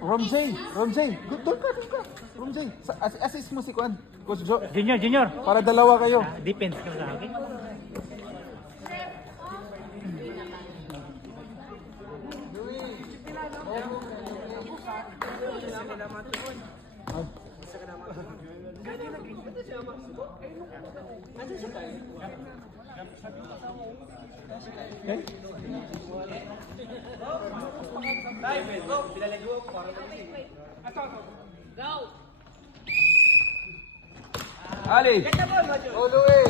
Romjay. Doon ka. Romjay. Assist mo si Kwan. Coach Joe. Junior. Para dalawa kayo. Defense ka sa akin. Okay. Ali. Go Louie.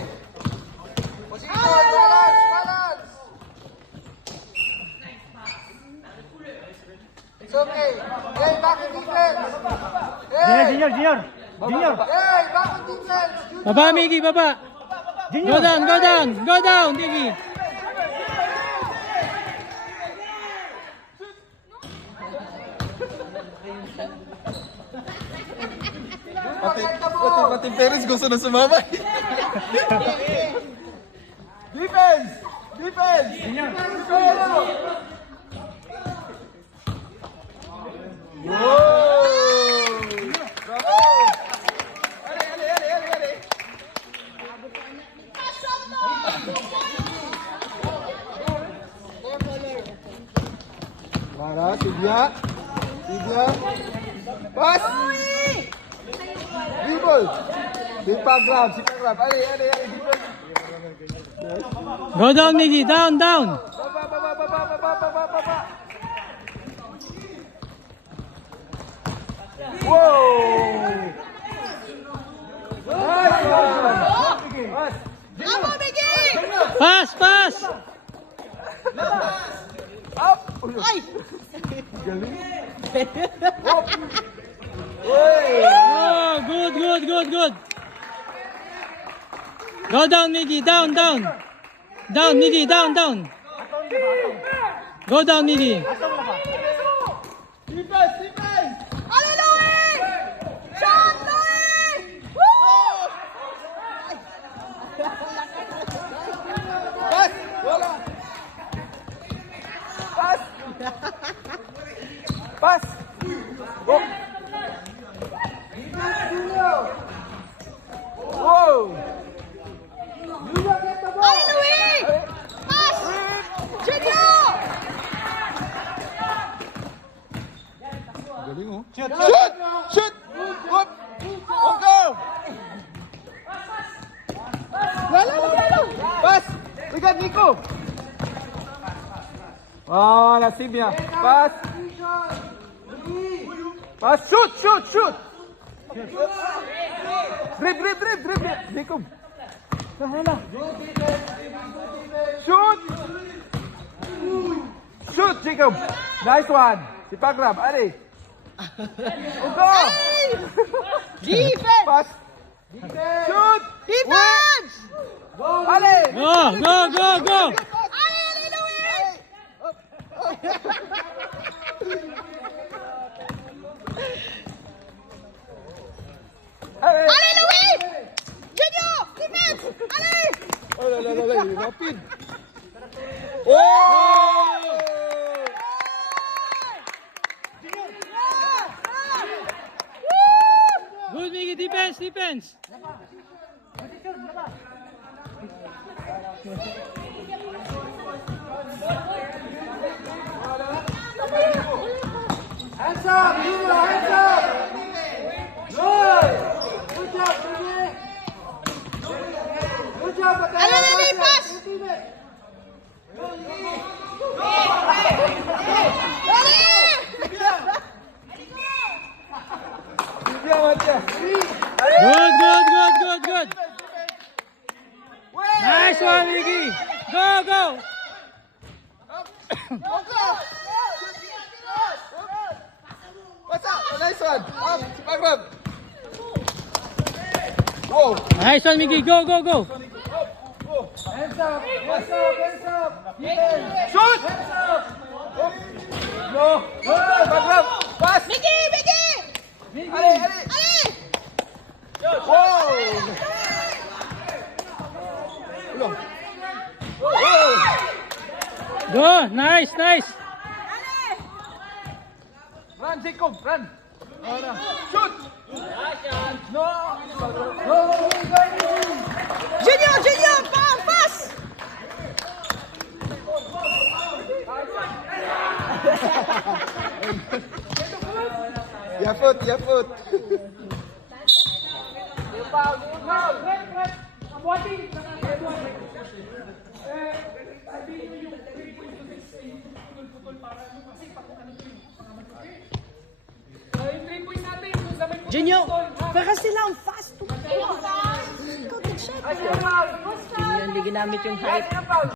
Position, balance. It's okay. Hey, back in defense. Hey, Junior. hey, back in defense. Baba, Miggy, baba. Go down, Miggy. Pati Perez gusto na sumama. Defense. Junior. Wow! Bravo! Ali. Para, Sibya. Pas! Dribble! Si Pagrab. Ali. Go down, Miggy, down. Baba. Wow! Nice! Pass. Up! Ay! Galing! Up! Uy! Oh, good. Go down, Miggy, down. Down, Miggy, down. Go down, Miggy. Defense! Pass! Wala! Pass! Oh! Whoa! Galing oh. Shoot! Whoop! Go! Lalo! Pass! Ligat, Nico! Nasibnya. Pass! Shoot! Drip! Nico! Shoot, Jacob! Nice one! Si Pagrab, Ali! Go! Defense! Pass! Shoot! Defense! Ali! Go. Ali! Ali Louis! Junior! Defense! Ali! Rapid! Oh! Good, Miggy, defense. Hands up! Hands up! Good! Good job, Jimmy! Good job, Ali, pass! Good. Nice one, Miggy. Go. What's up? Nice one! Up! Si Pagrab! Whoa! Nice one, Miggy. Go. Hands up! Defense! Shoot! Hands up! No! Good! Pagrab! Pass! Mickey! Ali! Whoa! Ulo! Whoa! Go. Nice. Right! Run, Jacob, run! Shoot! No! Go! Junior, pass! Yaput. Junior, focus lang, fast to Junior, hindi ginamit yung height.